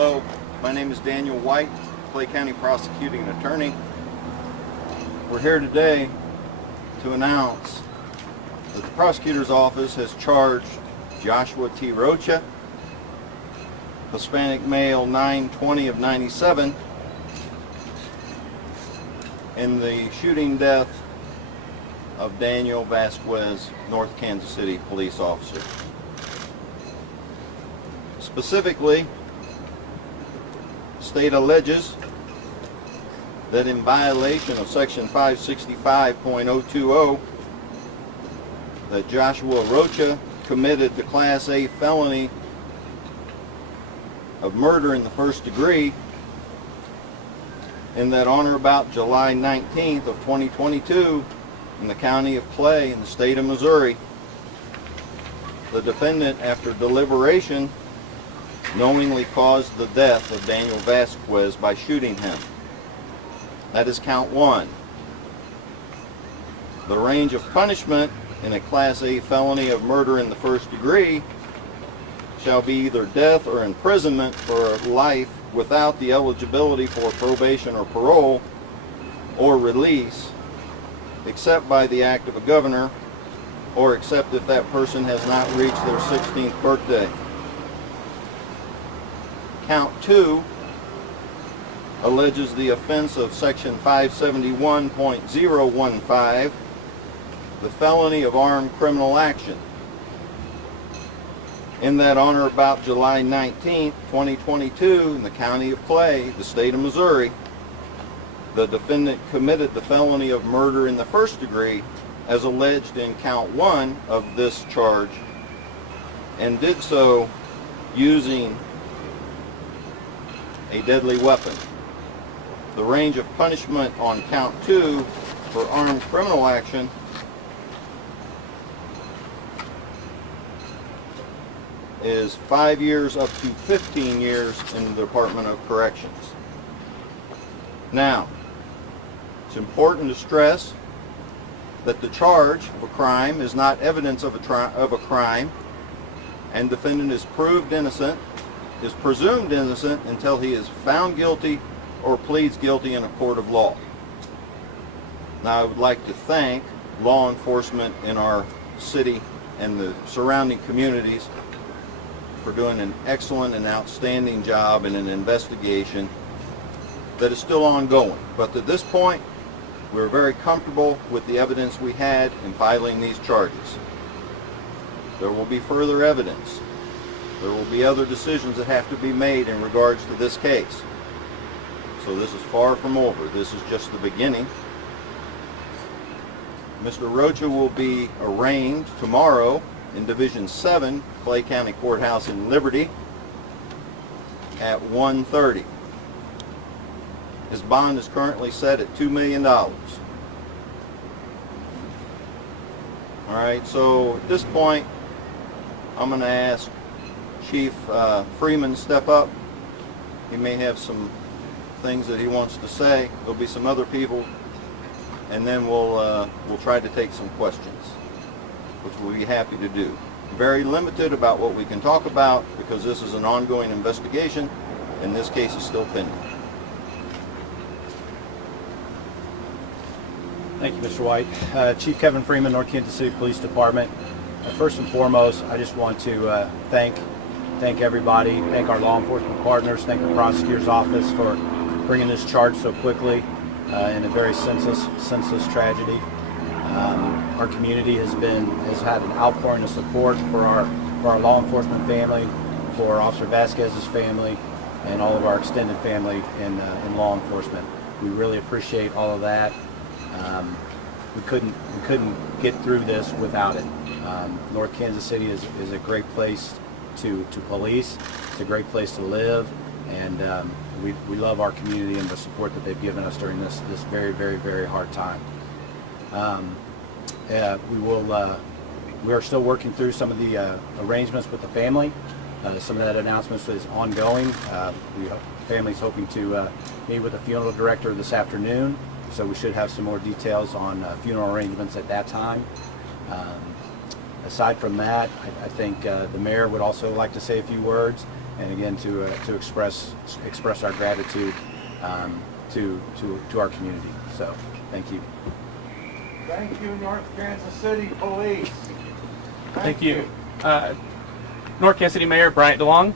Hello, my name is Daniel White, Clay County Prosecuting Attorney. We're here today to announce that the Prosecutor's Office has charged Joshua T. Rocha, Hispanic male, 9/20 of 97, in the shooting death of Daniel Vasquez, North Kansas City police officer. Specifically, the state alleges that in violation of section 565.020, that Joshua Rocha committed the Class A felony of murder in the first degree, and that on or about July 19th of 2022 in the county of Clay in the state of Missouri, the defendant, after deliberation, knowingly caused the death of Daniel Vasquez by shooting him. That is count one. The range of punishment in a Class A felony of murder in the first degree shall be either death or imprisonment for life without the eligibility for probation or parole or release, except by the act of a governor, or except if that person has not reached their 16th birthday. Count two alleges the offense of section 571.015, the felony of armed criminal action, in that on or about July 19th, 2022 in the county of Clay, the state of Missouri, the defendant committed the felony of murder in the first degree as alleged in count one of this charge, and did so using a deadly weapon. The range of punishment on count two for armed criminal action is 5 years up to 15 years in the Department of Corrections. Now, it's important to stress that the charge of a crime is not evidence of a crime, and defendant is proved innocent, is presumed innocent until he is found guilty or pleads guilty in a court of law. Now, I would like to thank law enforcement in our city and the surrounding communities for doing an excellent and outstanding job in an investigation that is still ongoing. But at this point, we're very comfortable with the evidence we had in filing these charges. There will be further evidence. There will be other decisions that have to be made in regards to this case. So this is far from over. This is just the beginning. Mr. Rocha will be arraigned tomorrow in Division 7, Clay County Courthouse in Liberty at 1:30. His bond is currently set at $2 million. All right, so at this point, I'm going to ask Chief Freeman to step up. He may have some things that he wants to say. There'll be some other people, and then we'll try to take some questions, which we'll be happy to do. Very limited about what we can talk about because this is an ongoing investigation and this case is still pending. Thank you, Mr. White. Chief Kevin Freeman, North Kansas City Police Department. First and foremost, I just want to thank everybody, thank our law enforcement partners, thank the prosecutor's office for bringing this charge so quickly in a very senseless tragedy. Our community has had an outpouring of support for our law enforcement family, for Officer Vasquez's family, and all of our extended family in law enforcement. We really appreciate all of that. We couldn't get through this without it. North Kansas City is a great place to police. It's a great place to live, and we love our community and the support that they've given us during this very, very, very hard time. We are still working through some of the arrangements with the family. Some of that announcement is ongoing. The family's hoping to meet with the funeral director this afternoon, so we should have some more details on funeral arrangements at that time. Aside from that, I think the mayor would also like to say a few words. and again to express our gratitude to our community. So thank you. Thank you, North Kansas City Police. Thank you. North Kansas City Mayor Bryant DeLong.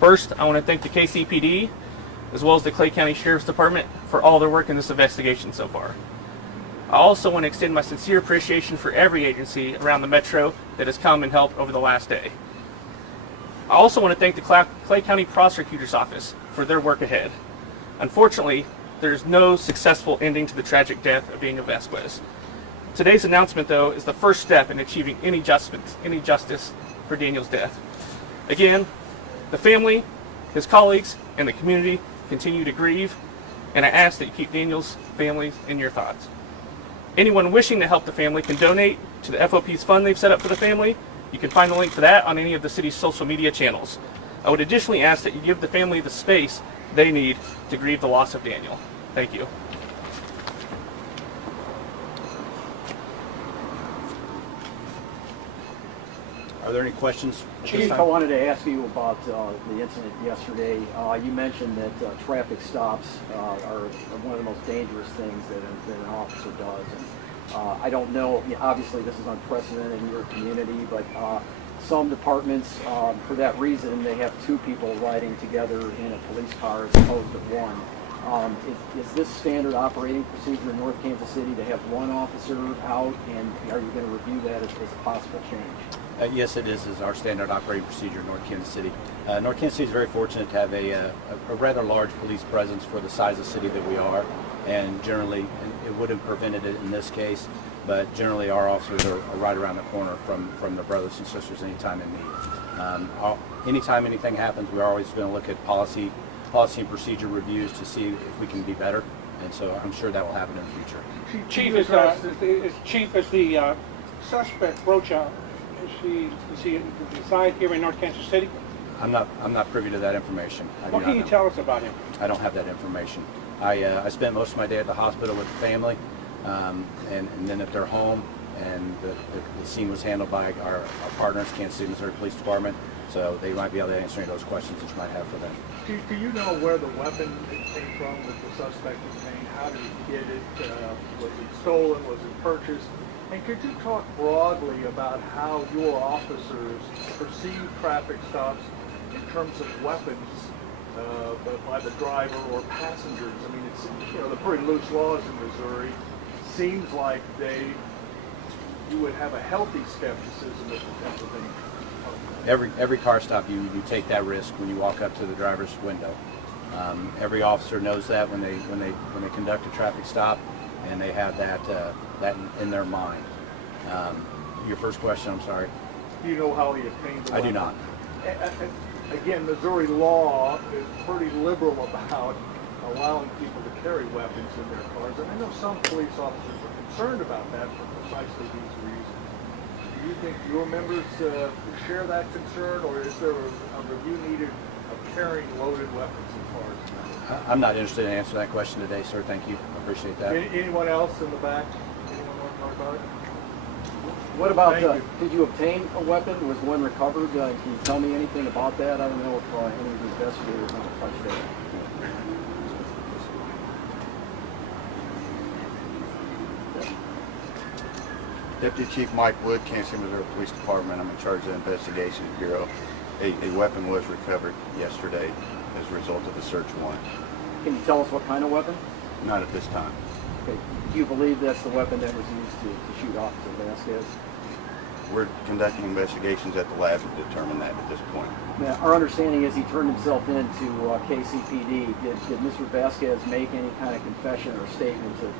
First, I want to thank the KCPD as well as the Clay County Sheriff's Department for all their work in this investigation so far. I also want to extend my sincere appreciation for every agency around the Metro that has come and helped over the last day. I also want to thank the Clay County Prosecutor's Office for their work ahead. Unfortunately, there is no successful ending to the tragic death of Daniel Vasquez. Today's announcement, though, is the first step in achieving any justice for Daniel's death. Again, the family, his colleagues, and the community continue to grieve, and I ask that you keep Daniel's family in your thoughts. Anyone wishing to help the family can donate to the FOP's fund they've set up for the family. You can find the link for that on any of the city's social media channels. I would additionally ask that you give the family the space they need to grieve the loss of Daniel. Thank you. Are there any questions? Chief, I wanted to ask you about the incident yesterday. You mentioned that traffic stops are one of the most dangerous things that an officer does. And I don't know, obviously this is unprecedented in your community, but some departments, for that reason, they have two people riding together in a police car as opposed to one. Is this standard operating procedure in North Kansas City to have one officer out, and are you going to review that as a possible change? Yes, it is our standard operating procedure in North Kansas City. North Kansas City is very fortunate to have a rather large police presence for the size of city that we are, and generally, and it would have prevented it in this case, but generally our officers are right around the corner from the brothers and sisters anytime in need. Anytime anything happens, we're always going to look at policy and procedure reviews to see if we can be better, and so I'm sure that will happen in the future. Chief, is the suspect Rocha? Is he reside here in North Kansas City? I'm not privy to that information. What can you tell us about him? I don't have that information. I spent most of my day at the hospital with the family, and then at their home, and the scene was handled by our partners, Kansas City, Missouri Police Department, so they might be able to answer any of those questions that you might have for them. Do you know where the weapon came from that the suspect obtained? How did he get it? Was it stolen? Was it purchased? And could you talk broadly about how your officers perceive traffic stops in terms of weapons by the driver or passengers? I mean, it's, the pretty loose laws in Missouri. Seems like you would have a healthy skepticism of the Pennsylvania. Every car stop, you take that risk when you walk up to the driver's window. Every officer knows that when they conduct a traffic stop, and they have that in their mind. Your first question, I'm sorry. Do you know how he obtained the weapon? I do not. Again, Missouri law is pretty liberal about allowing people to carry weapons in their cars, and I know some police officers are concerned about that for precisely these reasons. Do you think your members share that concern, or is there a review needed of carrying loaded weapons in cars? I'm not interested in answering that question today, sir. Thank you. I appreciate that. Anyone else in the back? Anyone want to talk about it? What about, Thank did you obtain a weapon? Was one recovered? Can you tell me anything about that? I don't know if any of the investigators want to touch that. Deputy Chief Mike Wood, Kansas City, Missouri Police Department. I'm in charge of the Investigations Bureau. A weapon was recovered yesterday as a result of the search warrant. Can you tell us what kind of weapon? Not at this time. Okay. Do you believe that's the weapon that was used to shoot Officer Vasquez? We're conducting investigations at the lab to determine that at this point. Now, our understanding is he turned himself in to KCPD. Did Mr. Vasquez make any kind of confession or statement to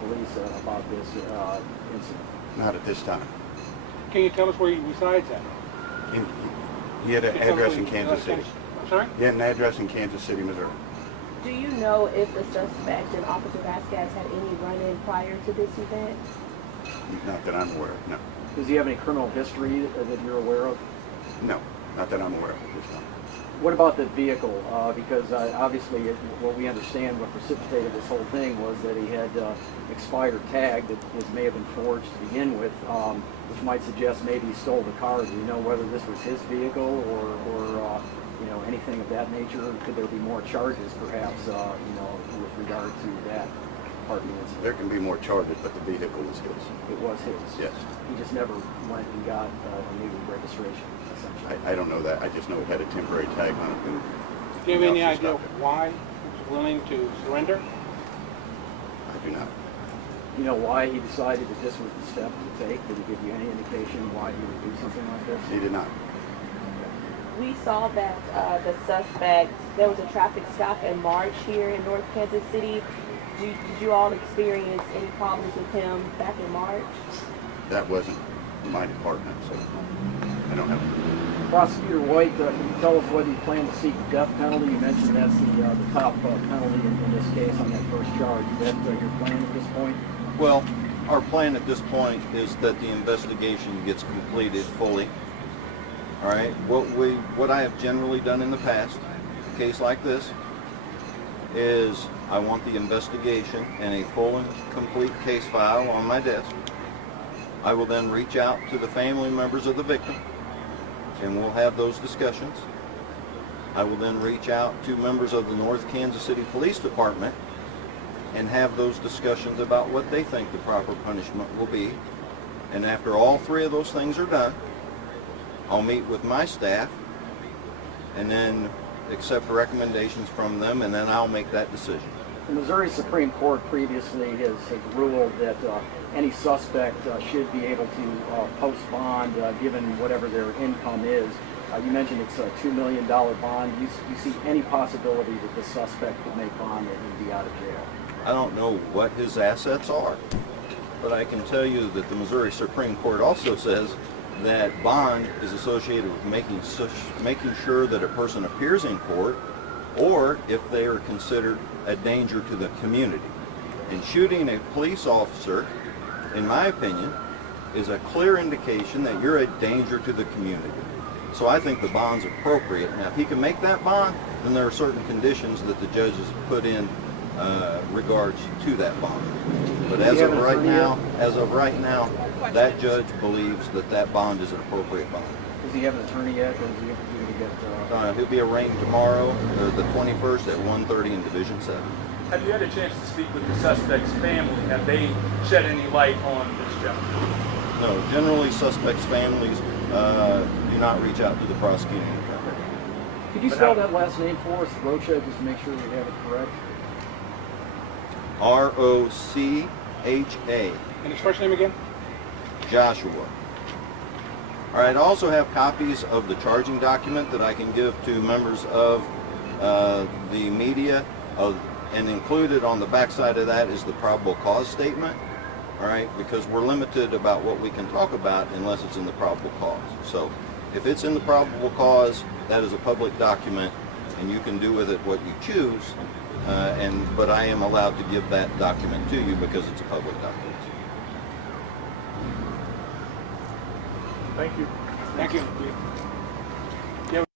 police about this incident? Not at this time. Can you tell us where he resides at? He had an address in Kansas City. I'm sorry? He had an address in Kansas City, Missouri. Do you know if the suspect and Officer Vasquez had any run-in prior to this event? Not that I'm aware of, no. Does he have any criminal history that you're aware of? No, not that I'm aware of at this time. What about the vehicle? Because obviously, what we understand, what precipitated this whole thing was that he had expired tag that may have been forged to begin with, which might suggest maybe he stole the car. Do you know whether this was his vehicle or you know, anything of that nature? Could there be more charges, perhaps, you know, with regard to that part of the incident? There can be more charges, but the vehicle is his. It was his. Yes. He just never went and got a new registration, essentially. I don't know that. I just know it had a temporary tag on it. Do you have any Else idea stopped it. why he was willing to surrender? I do not. You know why he decided that this was the step to take? Did he give you any indication why he would do something like this? He did not. We saw that the suspect, there was a traffic stop in March here in North Kansas City. Did you all experience any problems with him back in March? That wasn't my department, so I don't have. Prosecutor White, can you tell us whether you plan to seek the death penalty? You mentioned that's the top penalty in this case on that first charge. Is that your plan at this point? Well, our plan at this point is that the investigation gets completed fully. All right. What I have generally done in the past, a case like this, is I want the investigation and a full and complete case file on my desk. I will then reach out to the family members of the victim, and we'll have those discussions. I will then reach out to members of the North Kansas City Police Department and have those discussions about what they think the proper punishment will be. And after all three of those things are done, I'll meet with my staff and then accept recommendations from them, and then I'll make that decision. The Missouri Supreme Court previously has ruled that any suspect should be able to post bond given whatever their income is. You mentioned it's a $2 million bond. Do you see any possibility that the suspect could make bond and he'd be out of jail? I don't know what his assets are, but I can tell you that the Missouri Supreme Court also says that bond is associated with making sure that a person appears in court, or if they are considered a danger to the community. And shooting a police officer, in my opinion, is a clear indication that you're a danger to the community. So I think the bond's appropriate. Now, if he can make that bond, then there are certain conditions that the judges put in regards to that bond. But as of right now, that judge believes that that bond is an appropriate bond. Does he have an attorney yet, or is he going to get... He'll be arraigned tomorrow, the 21st at 1:30 in Division 7. Have you had a chance to speak with the suspect's family? Have they shed any light on this gentleman? No, generally suspects' families do not reach out to the prosecuting attorney. Could you spell that last name for us, Rocha, just to make sure we have it correct? Rocha. And his first name again? Joshua. All right, I also have copies of the charging document that I can give to members of the media, and included on the backside of that is the probable cause statement. All right, because we're limited about what we can talk about unless it's in the probable cause. So if it's in the probable cause, that is a public document, and you can do with it what you choose, but I am allowed to give that document to you because it's a public document. Thank you. Thank you.